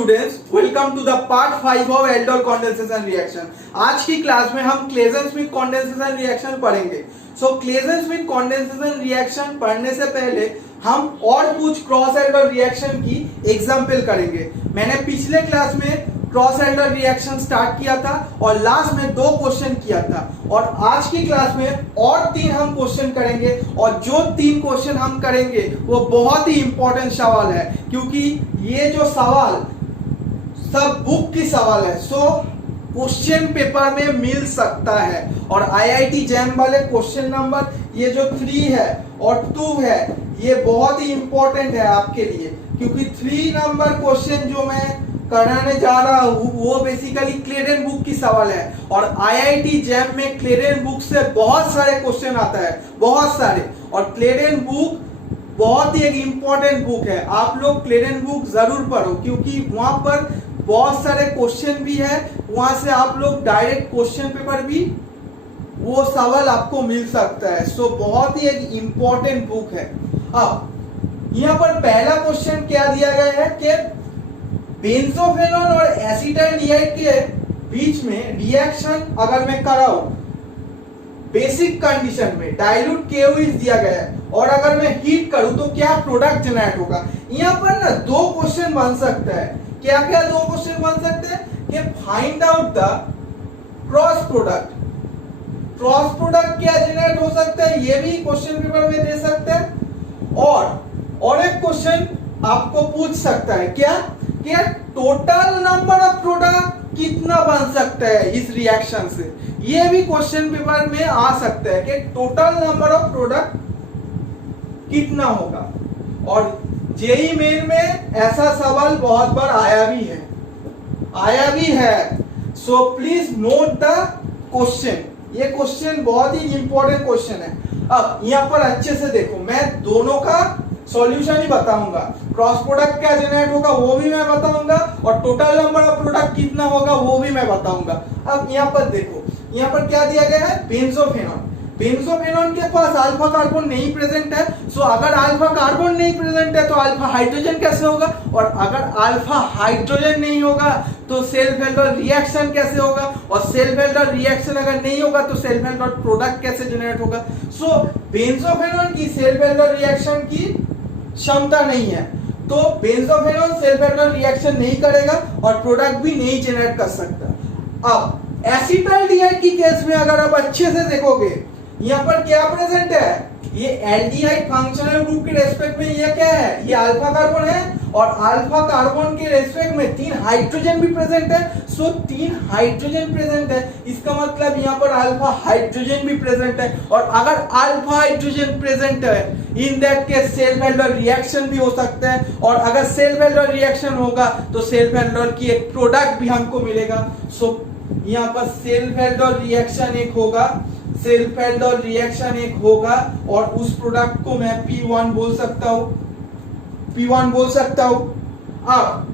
Students, welcome to the part 5 of aldol condensation reaction. आज की class में हम क्लेजेंस-स्मिथ कंडेंसेशन रिएक्शन पढ़ेंगे। सो क्लेजेंस-स्मिथ कंडेंसेशन रिएक्शन पढ़ने से पहले हम और कुछ क्रॉस एल्डोल रिएक्शन की एग्जांपल करेंगे। मैंने पिछले क्लास में क्रॉस एल्डोल रिएक्शन स्टार्ट किया था और लास्ट में 2 क्वेश्चन किया था, और आज की क्लास में और 3 हम क्वेश्चन करेंगे। और जो 3 क्वेश्चन हम करेंगे वो बहुत ही इंपॉर्टेंट सवाल है, क्योंकि ये जो सवाल सब बुक की सवाल है। सो क्वेश्चन पेपर में मिल सकता है। और आईआईटी जैम वाले क्वेश्चन नंबर ये जो 3 है और 2 है, ये बहुत ही इंपॉर्टेंट है आपके लिए, क्योंकि 3 नंबर क्वेश्चन जो मैं कराने जा रहा हूं वो बेसिकली क्लेरेन बुक की सवाल है। और आईआईटी जैम में क्लेरेन बुक से बहुत सारे क्वेश्चन आता है, बहुत सारे। और क्लेरेन बुक बहुत ही एक इंपॉर्टेंट बुक है। आप लोग क्लेरेन बुक जरूर पढ़ो, क्योंकि वहां पर बहुत सारे क्वेश्चन भी है। वहां से आप लोग डायरेक्ट क्वेश्चन पेपर भी वो सवाल आपको मिल सकता है। सो बहुत ही एक इंपॉर्टेंट बुक है। अब यहाँ पर पहला क्वेश्चन क्या दिया गया है कि बेंजोफेनोन और एसिटाल्डिहाइड के बीच में रिएक्शन अगर मैं कराऊं बेसिक कंडीशन में, डाइल्यूट केओ दिया गया है, और अगर मैं हीट करूं तो क्या प्रोडक्ट जनरेट होगा। यहाँ पर ना 2 क्वेश्चन बन सकता है। क्या क्या 2 क्वेश्चन बन सकते हैं कि find out the cross product. Cross product क्या जनरेट हो सकता है, ये भी क्वेश्चन पेपर में दे सकते हैं। और एक क्वेश्चन आपको पूछ सकता है क्या कि टोटल नंबर ऑफ प्रोडक्ट कितना बन सकता है इस रिएक्शन से। ये भी क्वेश्चन पेपर में आ सकता है कि टोटल नंबर ऑफ प्रोडक्ट कितना होगा। और जेईई मेन में ऐसा सवाल बहुत बार आया भी है। So please note the question. ये क्वेश्चन बहुत ही इंपॉर्टेंट क्वेश्चन है। अब यहाँ पर अच्छे से देखो, मैं दोनों का सॉल्यूशन ही बताऊंगा। क्रॉस प्रोडक्ट क्या जनरेट होगा वो भी मैं बताऊंगा, और टोटल नंबर ऑफ प्रोडक्ट कितना होगा वो भी मैं बताऊंगा। अब यहाँ पर देखो, यहाँ पर क्या दिया गया है, बेंजोफेनोन। बेंजोफेनोन के पास अल्फा कार्बन नहीं प्रेजेंट है। सो अगर अल्फा कार्बन नहीं प्रेजेंट है तो अल्फा हाइड्रोजन कैसे होगा, और अगर अल्फा हाइड्रोजन नहीं होगा तो सेल्फ एल्डोल रिएक्शन कैसे होगा, और सेल्फ एल्डोल रिएक्शन अगर नहीं होगा तो सेल्फ एल्डोल प्रोडक्ट कैसे जनरेट होगा। सो बेंजोफेनोन की सेल्फ एल्डोल रिएक्शन की क्षमता नहीं है, तो बेंजोफेनोन सेल्फ एल्डोल रिएक्शन नहीं करेगा और प्रोडक्ट भी नहीं जनरेट कर सकता। अब एसिटाल्डिहाइड की केस में अगर आप अच्छे से देखोगे, यहाँ पर क्या प्रेजेंट है, ये एल्डिहाइड फंक्शनल ग्रुप के रेस्पेक्ट में ये क्या है, ये अल्फा कार्बन है, और अल्फा कार्बन के रेस्पेक्ट में 3 हाइड्रोजन भी प्रेजेंट है। सो 3 हाइड्रोजन प्रेजेंट है, इसका मतलब यहाँ पर अल्फा हाइड्रोजन भी प्रेजेंट है। और अगर अल्फा हाइड्रोजन प्रेजेंट है, in that case self aldol reaction भी हो सकता है, और अगर सेल्फ एल्डोल रिएक्शन होगा तो सेल्फ एल्डोल की एक प्रोडक्ट भी हमको मिलेगा। सो यहाँ पर सेल्फ एल्डोल रिएक्शन एक होगा, सेल्फ एल्डोल रिएक्शन एक होगा, और उस प्रोडक्ट को मैं P1 बोल सकता हूं, P1 बोल सकता हूं। अब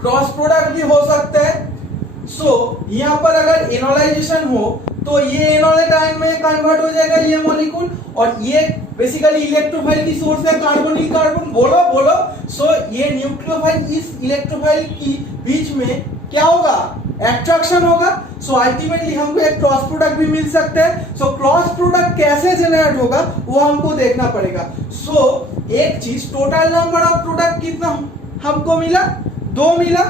क्रॉस प्रोडक्ट भी हो सकता है। सो यहाँ पर अगर एनोलाइजेशन हो तो ये एनोलेट आयन में कन्वर्ट हो जाएगा ये मॉलिक्यूल, और ये बेसिकली इलेक्ट्रोफाइल की सोर्स है कार्बोनिल कार्बन। बोलो। सो ये न्यूक्लियोफाइल इस इलेक्ट्रोफाइल की बीच में क्या होगा, एट्रैक्शन होगा। सो अल्टीमेटली हमको एक क्रॉस प्रोडक्ट भी मिल सकता है। सो क्रॉस प्रोडक्ट कैसे जनरेट होगा वो हमको देखना पड़ेगा। सो एक चीज, टोटल नंबर ऑफ प्रोडक्ट कितना हमको मिला, 2 मिला।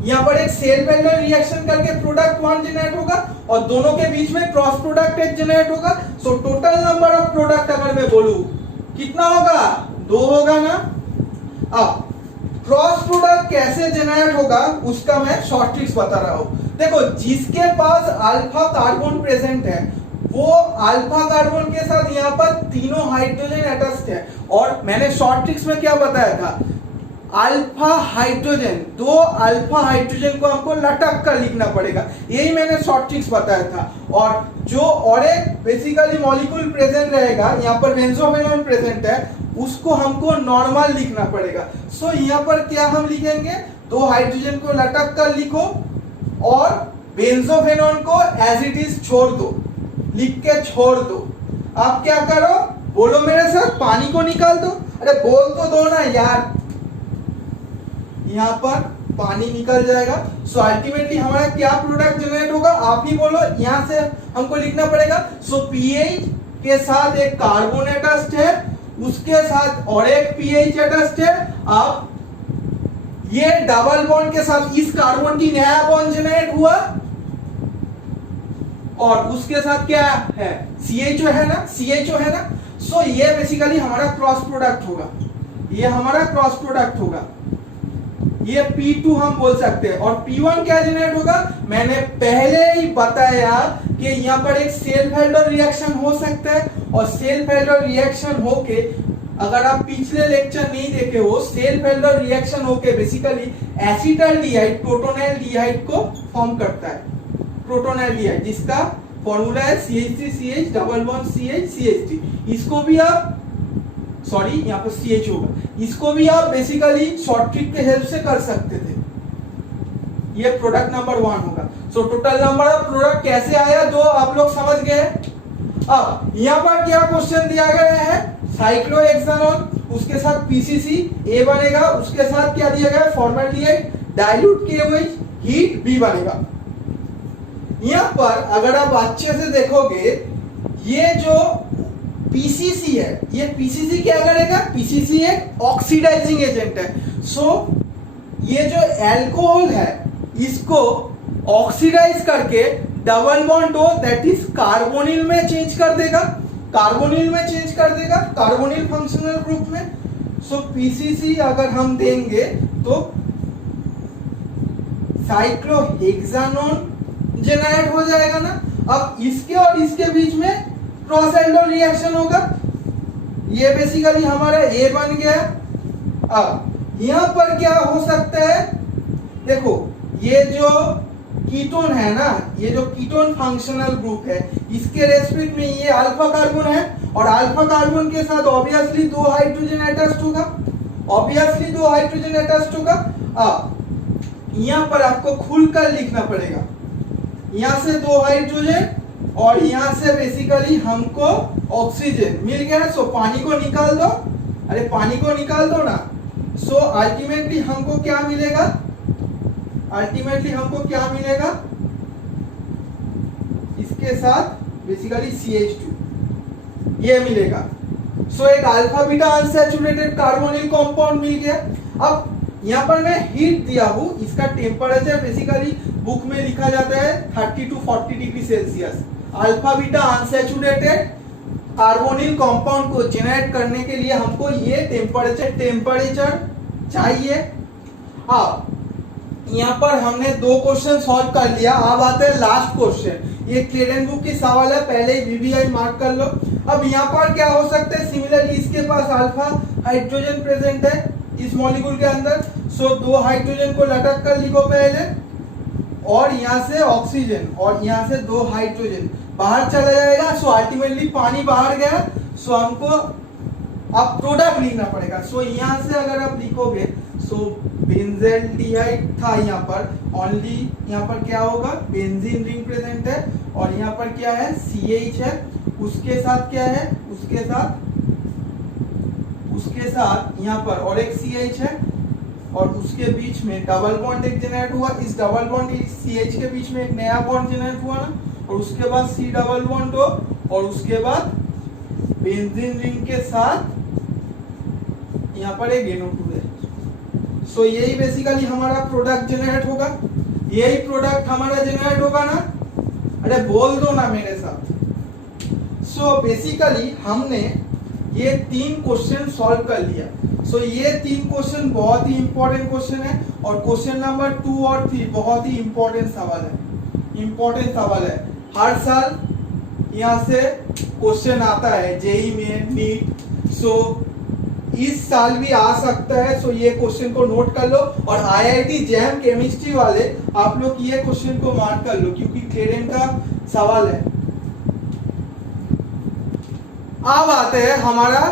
यहाँ पर एक सेल्फ एल्डोल रिएक्शन करके प्रोडक्ट 1 जनरेट होगा, और दोनों के बीच में क्रॉस प्रोडक्ट एक जनरेट होगा। So total number of product अगर मैं बोलूं कितना होगा, 2 होगा ना। अब क्रॉस प्रोडक्ट कैसे जनरेट होगा उसका मैं शॉर्ट ट्रिक्स बता रहा हूं। देखो, जिसके पास अल्फा कार्बन प्रेजेंट है वो अल्फा कार्बन के साथ यहाँ पर तीनों हाइड्रोजन अटैच्ड है। और मैंने शॉर्ट ट्रिक्स में क्या बताया था, अल्फा हाइड्रोजन, 2 अल्फा हाइड्रोजन को हमको लटक कर लिखना पड़ेगा, यही मैंने शॉर्ट ट्रिक्स बताया था। और जो और एक बेसिकली मॉलिक्यूल प्रेजेंट रहेगा, यहाँ पर बेंजोफेनोन प्रेजेंट है, उसको हमको नॉर्मल लिखना पड़ेगा। सो यहाँ पर क्या हम लिखेंगे, 2 हाइड्रोजन को लटक कर लिखो और बेंजोफेनोन को एज इट इज छोड़ दो, लिख के छोड़ दो। आप क्या करो, बोलो मेरे साथ, पानी को निकाल दो। अरे बोल तो दो ना यार। यहाँ पर पानी निकल जाएगा। सो अल्टीमेटली हमारा क्या प्रोडक्ट जनरेट होगा, आप ही बोलो, यहां से हमको लिखना पड़ेगा। सो पीएच के साथ एक कार्बन अटैच्ड है, उसके साथ और एक पीएच अटैच्ड है। अब ये डबल बॉन्ड के साथ इस कार्बन की नया बॉन्ड जनरेट हुआ और उसके साथ क्या है, CHO है ना, CHO है ना। सो ये बेसिकली हमारा क्रॉस प्रोडक्ट होगा, ये हमारा क्रॉस प्रोडक्ट होगा, ये P2 हम बोल सकते हैं। और P1 क्या जनरेट होगा, मैंने पहले ही बताया कि यहाँ पर एक सेल्फ एल्डोल रिएक्शन हो सकता है और सेल्फ एल्डोल रिएक्शन होके, अगर आप पिछले लेक्चर नहीं देखे हो, सेल्फ एल्डोल रिएक्शन होके बेसिकली एसिटाल्डिहाइड प्रोटोनाल्डिहाइड को फॉर्म करता है, प्रोटोनाल्डिहाइड, जिसका फॉर्मूला है CH3CH double bond CH CH3। इसको भी आप सॉरी यहाँ पर CH होगा, इसको भी आप बेसिकली शॉर्ट ट्रिक के हेल्प से कर सकते थे। ये प्रोडक्ट नंबर 1 होगा। So total number of product कैसे आया, जो आप लोग समझ गए। अब यहाँ पर क्या क्वेश्चन दिया गया है, साइक्लोहेक्सानोन, उसके साथ PCC A बनेगा, उसके साथ क्या दिया गया है, formaldehyde, dilute KOH, heat B बनेगा। यहाँ पर अगर आप अच्छे से देखोगे, ये जो PCC है, ये PCC क्या करेगा, PCC एक ऑक्सीडाइजिंग एजेंट है। सो ये जो अल्कोहल है, इसको ऑक्सीडाइज करके double bond O that is carbonyl में चेंज कर देगा, कार्बोनिल में चेंज कर देगा, कार्बोनिल फंक्शनल ग्रुप में। सो PCC अगर हम देंगे तो साइक्लोहेक्सानोन जनरेट हो जाएगा ना। अब इसके और इसके बीच में क्रॉस एल्डोल रिएक्शन होगा, ये बेसिकली हमारा A बन गया। अब यहां पर क्या हो सकता है, देखो ये जो कीटोन है ना, ये जो कीटोन फंक्शनल ग्रुप है, इसके रेस्पेक्ट में ये अल्फा कार्बन है और अल्फा कार्बन के साथ ऑब्वियसली 2 हाइड्रोजन अटैच्ड होगा, ऑब्वियसली 2 हाइड्रोजन अटैच्ड होगा। अब यहां पर आपको खुलकर लिखना पड़ेगा, यहां से 2 हाइड्रोजन और यहां से बेसिकली हमको ऑक्सीजन मिल गया। सो पानी को निकाल दो, अरे पानी को निकाल दो ना। सो अल्टीमेटली हमको क्या मिलेगा, अल्टीमेटली हमको क्या मिलेगा, इसके साथ बेसिकली CH2 ये मिलेगा। सो एक alpha beta unsaturated carbonyl compound मिल गया। अब यहाँ पर मैं हीट दिया हूं, इसका टेम्परेचर बेसिकली बुक में लिखा जाता है 30 to 40 degree Celsius. Alpha beta unsaturated carbonyl compound को जनरेट करने के लिए हमको ये टेम्परेचर चाहिए। अब यहाँ पर हमने 2 क्वेश्चन सॉल्व कर लिया। अब आते हैं लास्ट क्वेश्चन, ये क्लेरेन बुक की सवाल है, पहले ही VBI मार्क कर लो। अब यहाँ पर क्या हो सकता है, सिमिलरली इसके पास अल्फा हाइड्रोजन प्रेजेंट है इस मॉलिक्यूल के अंदर। सो 2 हाइड्रोजन को लटक कर लिखो पहले, और यहाँ से ऑक्सीजन और यहाँ से 2 हाइड्रोजन बाहर चला जाएगा। सो अल्टीमेटली पानी बाहर गया। सो हमको अब प्रोडक्ट लिखना पड़ेगा। सो यहाँ से अगर आप लिखोगे, सो बेंजील्डिहाइड था यहाँ पर, ओनली यहाँ पर क्या होगा, बेंजीन रिंग प्रेजेंट है और यहाँ पर क्या है, CH है, उसके साथ क्या है, उसके साथ यहाँ पर और एक CH है और उसके बीच में डबल बॉन्ड एक जनरेट हुआ। इस डबल बॉन्ड CH के बीच में एक नया बॉन्ड जनरेट हुआ ना, और उसके बाद C डबल बॉन्ड हो और उसके बाद बेंजीन रिंग के साथ यहाँ पर एक NO2 है। सो यही बेसिकली हमारा प्रोडक्ट जनरेट होगा, यही प्रोडक्ट हमारा जनरेट होगा ना, अरे बोल दो ना मेरे साथ। सो बेसिकली हमने ये 3 क्वेश्चन सॉल्व कर लिया। सो ये 3 क्वेश्चन बहुत ही इंपॉर्टेंट क्वेश्चन है और क्वेश्चन नंबर 2 और 3 बहुत ही इंपॉर्टेंट सवाल है, इंपॉर्टेंट सवाल है। हर साल यहाँ से क्वेश्चन आता है जेई में, नीट। सो इस साल भी आ सकता है। सो ये क्वेश्चन को नोट कर लो और IIT जैम केमिस्ट्री वाले आप लोग ये क्वेश्चन को मार्क कर लो क्योंकि क्लेरेन का सवाल है। अब आते हैं हमारा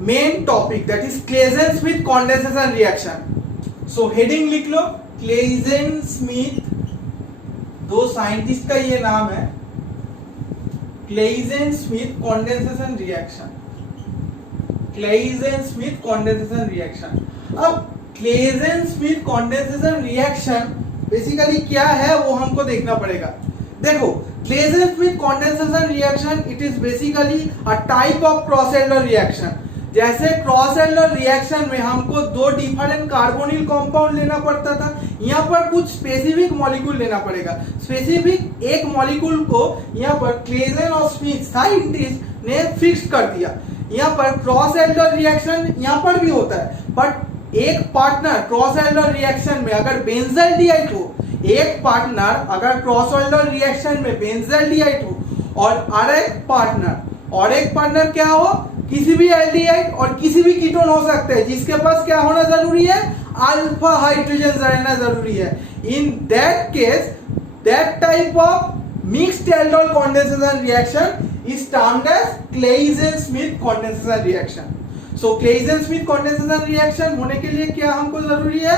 main topic that is Claisen Schmidt condensation reaction. So heading लिख लो, क्लेजेन-स्मिथ, 2 साइंटिस्ट का ये नाम है, Claisen Schmidt condensation reaction, Claisen Schmidt condensation reaction. अब क्लेजेन-स्मिथ कंडेंसेशन रिएक्शन बेसिकली क्या है वो हमको देखना पड़ेगा। देखो, Claisen Schmidt condensation reaction it is basically a type of cross aldol reaction. जैसे क्रॉस एल्डर रिएक्शन में हमको दो डिफरेंट कार्बोनिल कंपाउंड लेना पड़ता था, यहाँ पर कुछ स्पेसिफिक मॉलिक्यूल लेना पड़ेगा। स्पेसिफिक एक मॉलिक्यूल को यहाँ पर क्लेजेन और स्मिथ साइंटिस्ट ने फिक्स कर दिया। यहाँ पर क्रॉस एल्डर रिएक्शन यहाँ पर भी होता है, बट एक पार्टनर क्रॉस एल्डर रिएक्शन में अगर बेंजाल्डिहाइड हो, एक पार्टनर अगर क्रॉस एल्डर रिएक्शन में बेंजाल्डिहाइड हो और एक पार्टनर क्या हो, किसी भी एल्डिहाइड और किसी भी कीटोन हो सकते हैं, जिसके पास क्या होना जरूरी है, अल्फा हाइड्रोजन रहना जरूरी है। In that case that type of mixed aldol condensation reaction is termed as Claisen Schmidt condensation reaction. So Claisen Schmidt condensation reaction होने के लिए क्या हमको जरूरी है,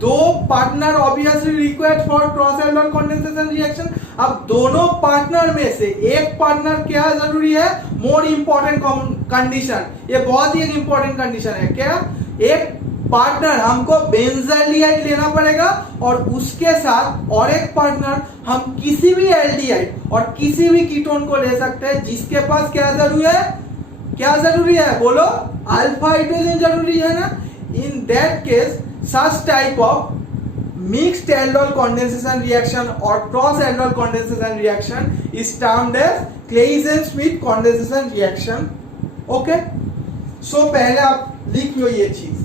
दो partner obviously required for cross aldol condensation reaction. अब दोनों पार्टनर में से एक पार्टनर क्या जरूरी है, मोर इंपॉर्टेंट कंडीशन, ये बहुत ही एक इंपॉर्टेंट कंडीशन है। क्या, एक पार्टनर हमको बेंजाल्डिहाइड लेना पड़ेगा और उसके साथ और एक पार्टनर हम किसी भी एल्डिहाइड और किसी भी कीटोन को ले सकते हैं, जिसके पास क्या जरूरी है बोलो, अल्फा हाइड्रोजन जरूरी है ना। इन that case such type of mixed aldol condensation reaction or cross aldol condensation reaction is termed as Claisen-Smith condensation reaction. Okay, so पहले आप लिख लो ये चीज।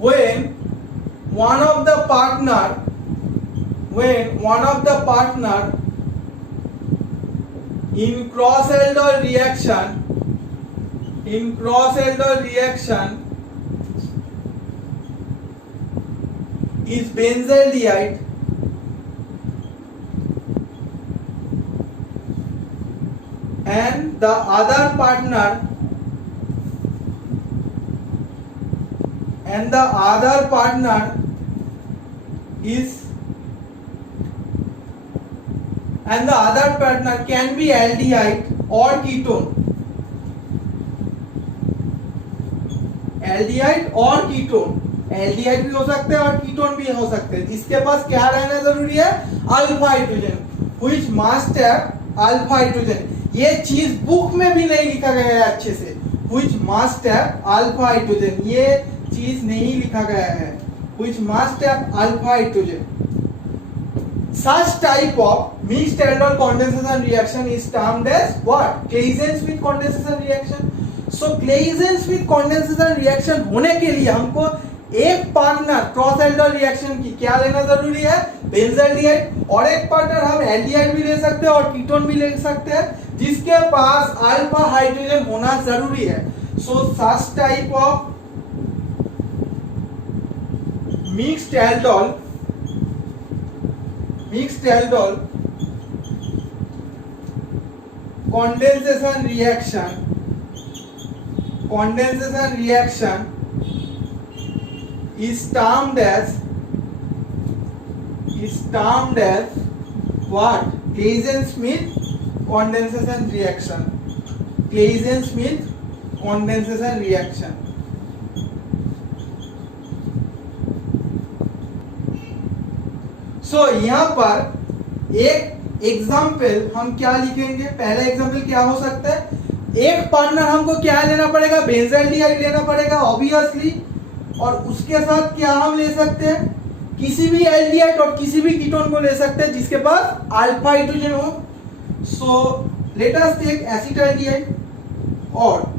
when one of the partner in cross aldol reaction is benzaldehyde and the other partner can be aldehyde or ketone, aldehyde और ketone, aldehyde भी हो सकते हैं और कीटोन भी हो सकते हैं, जिसके पास क्या रहना जरूरी है, alpha hydrogen, which must have alpha hydrogen. ये चीज बुक में भी नहीं लिखा गया है अच्छे से, which must have alpha hydrogen, ये चीज नहीं लिखा गया है, which must have alpha hydrogen. Such type of mixed aldol condensation reaction is termed as what? Claisen-Smith condensation reaction. So Claisen-Smith condensation reaction होने के लिए हमको एक पार्टनर क्रॉस एल्डर रिएक्शन की क्या लेना जरूरी है, बेंजाल्डिहाइड, और एक पार्टनर हम एल्डिहाइड भी ले सकते हैं और कीटोन भी ले सकते हैं, जिसके पास अल्फा हाइड्रोजन होना जरूरी है। So such type of mixed aldol condensation reaction is termed as what? Claisen-Smith condensation reaction. Claisen-Smith condensation reaction. सो यहाँ पर एक एग्जाम्पल हम क्या लिखेंगे, पहला एग्जाम्पल क्या हो सकता है, एक पार्टनर हमको क्या लेना पड़ेगा, बेंजाल्डिहाइड लेना पड़ेगा ऑब्वियसली, और उसके साथ क्या हम ले सकते हैं, किसी भी एल्डिहाइड और किसी भी कीटोन को ले सकते हैं जिसके पास अल्फा हाइड्रोजन हो। So let us take acetaldehyde, और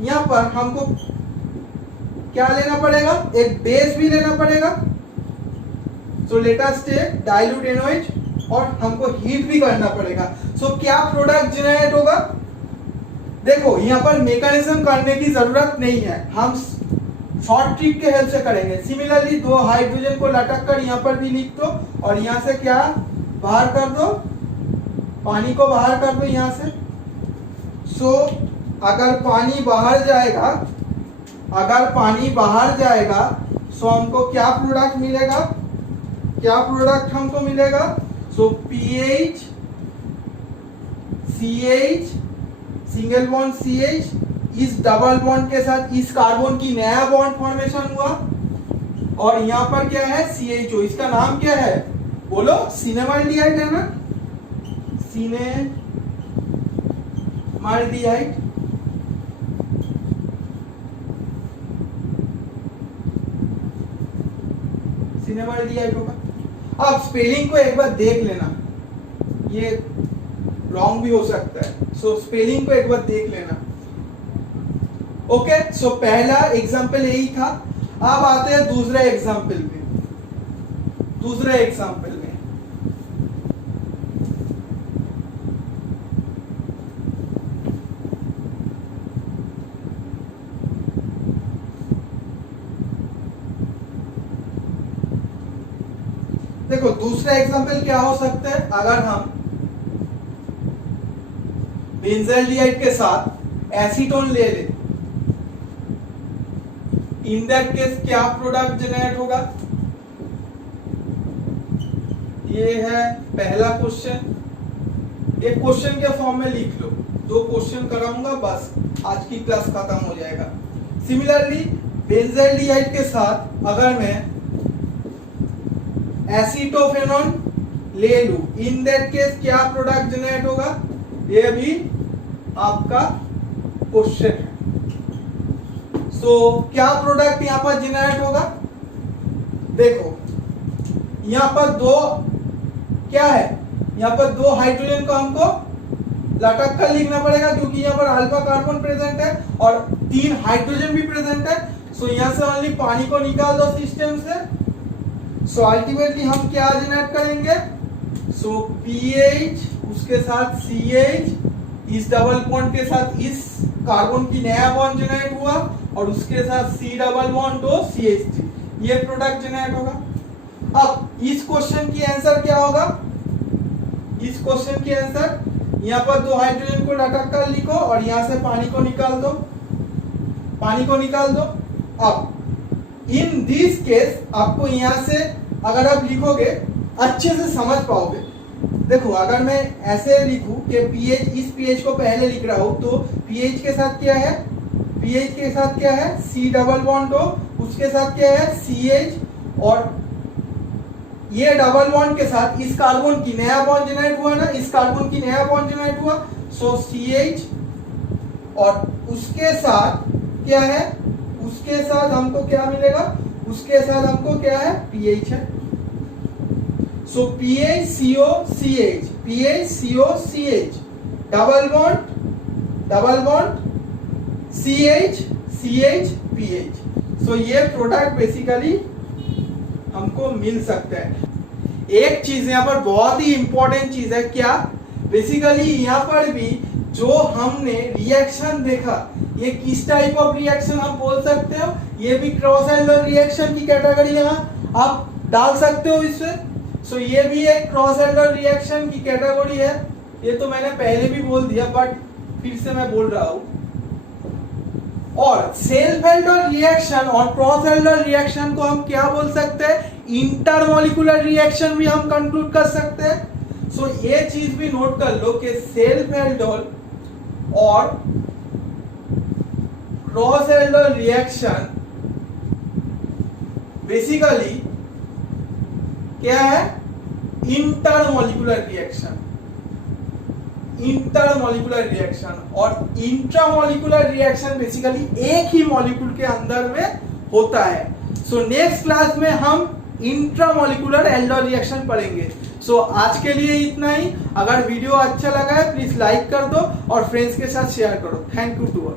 यहाँ पर हमको क्या लेना पड़ेगा, एक बेस भी लेना पड़ेगा। So let us take dilute NaOH, और हमको हीट भी करना पड़ेगा। सो क्या प्रोडक्ट जनरेट होगा, देखो यहाँ पर मैकेनिज्म करने की जरूरत नहीं है, हम शॉर्ट ट्रिक के हेल्प से करेंगे। सिमिलरली दो हाइड्रोजन को लटक कर यहाँ पर भी लिख दो, और यहाँ से क्या बाहर कर दो, पानी को बाहर कर दो यहाँ से। सो अगर पानी बाहर जाएगा सो हमको क्या प्रोडक्ट मिलेगा, सो PH CH single bond CH इस डबल बॉन्ड के साथ इस कार्बन की नया बॉन्ड फॉर्मेशन हुआ, और यहाँ पर क्या है CHO, इसका नाम क्या है बोलो, सिनेमाल्डिहाइड है ना, सिनेमाल्डिहाइड। सिनेमाल्डिहाइड होगा। अब स्पेलिंग को एक बार देख लेना, ये रॉन्ग भी हो सकता है, सो स्पेलिंग को एक बार देख लेना। ओके, सो पहला एग्जांपल यही था। अब आते हैं दूसरे एग्जांपल में। दूसरे एग्जांपल में देखो, दूसरा एग्जांपल क्या हो सकता है, अगर हम बेंजाल्डिहाइड के साथ एसीटोन ले ले, इन दैट केस क्या प्रोडक्ट जनरेट होगा। ये है पहला क्वेश्चन, एक क्वेश्चन के फॉर्म में लिख लो, 2 क्वेश्चन कराऊंगा बस, आज की क्लास खत्म हो जाएगा। सिमिलरली बेंजाल्डिहाइड के साथ अगर मैं एसीटोफेनॉन ले लूं, इन दैट केस क्या प्रोडक्ट जनरेट होगा, ये भी आपका क्वेश्चन है। सो क्या प्रोडक्ट यहां पर जनरेट होगा, देखो यहां पर 2 क्या है, यहां पर 2 हाइड्रोजन को हमको लटक कर लिखना पड़ेगा, क्योंकि यहां पर अल्फा कार्बन प्रेजेंट है और 3 हाइड्रोजन भी प्रेजेंट है। सो यहां से ओनली पानी को निकाल दो सिस्टम से। सो अल्टीमेटली हम क्या जनरेट करेंगे, सो पीएच उसके साथ CH, इस डबल बॉन्ड के साथ इस कार्बन की नया बॉन्ड जनरेट हुआ, और उसके साथ C डबल बॉन्ड तो CH3, ये प्रोडक्ट जनरेट होगा। अब इस क्वेश्चन की आंसर क्या होगा, इस क्वेश्चन की आंसर यहाँ पर 2 हाइड्रोजन को लटक कर लिखो और यहाँ से पानी को निकाल दो, पानी को निकाल दो। अब इन दिस केस आपको यहाँ से अगर आप लिखोगे अच्छे से समझ पाओगे। देखो अगर मैं ऐसे लिखूं कि पीएच, इस पीएच को पहले लिख रहा हूं, तो पीएच के साथ क्या है, पीएच के साथ क्या है C डबल बॉन्ड हो, उसके साथ क्या है CH, और ये डबल बॉन्ड के साथ इस कार्बन की नया बॉन्ड जनरेट हुआ ना, इस कार्बन की नया बॉन्ड जनरेट हुआ, सो CH, और उसके साथ क्या है, उसके साथ हमको क्या मिलेगा, उसके साथ हमको क्या है पीएच है। सो PHCO CH, PHCO CH, double bond CH CH PH। सो ये प्रोडक्ट बेसिकली हमको मिल सकता है। एक चीज यहाँ पर बहुत ही इंपॉर्टेंट चीज है, क्या बेसिकली यहाँ पर भी जो हमने रिएक्शन देखा, ये किस टाइप ऑफ रिएक्शन आप बोल सकते हो, ये भी क्रॉस एल्डर रिएक्शन की कैटेगरी यहाँ आप डाल सकते हो इससे। सो ये भी एक क्रॉस एल्डर रिएक्शन की कैटेगरी है, ये तो मैंने पहले भी बोल दिया बट फिर से मैं बोल रहा हूं। और सेल्फ एल्डर रिएक्शन और क्रॉस एल्डर रिएक्शन को हम क्या बोल सकते हैं, इंटरमोलिकुलर रिएक्शन भी हम कंक्लूड कर सकते हैं। सो ये चीज भी नोट कर लो कि सेल्फ एल्डर और क्रॉस एल्डर रिएक्शन बेसिकली क्या है, इंटरमोलिकुलर रिएक्शन, इंटरमोलिकुलर रिएक्शन, और इंट्रामोलिकुलर रिएक्शन बेसिकली एक ही मॉलिक्यूल के अंदर में होता है। सो नेक्स्ट क्लास में हम इंट्रामोलिकुलर एल्डर रिएक्शन पढ़ेंगे। सो आज के लिए इतना ही। अगर वीडियो अच्छा लगा है प्लीज लाइक कर दो और फ्रेंड्स के साथ शेयर करो। Thank you to all.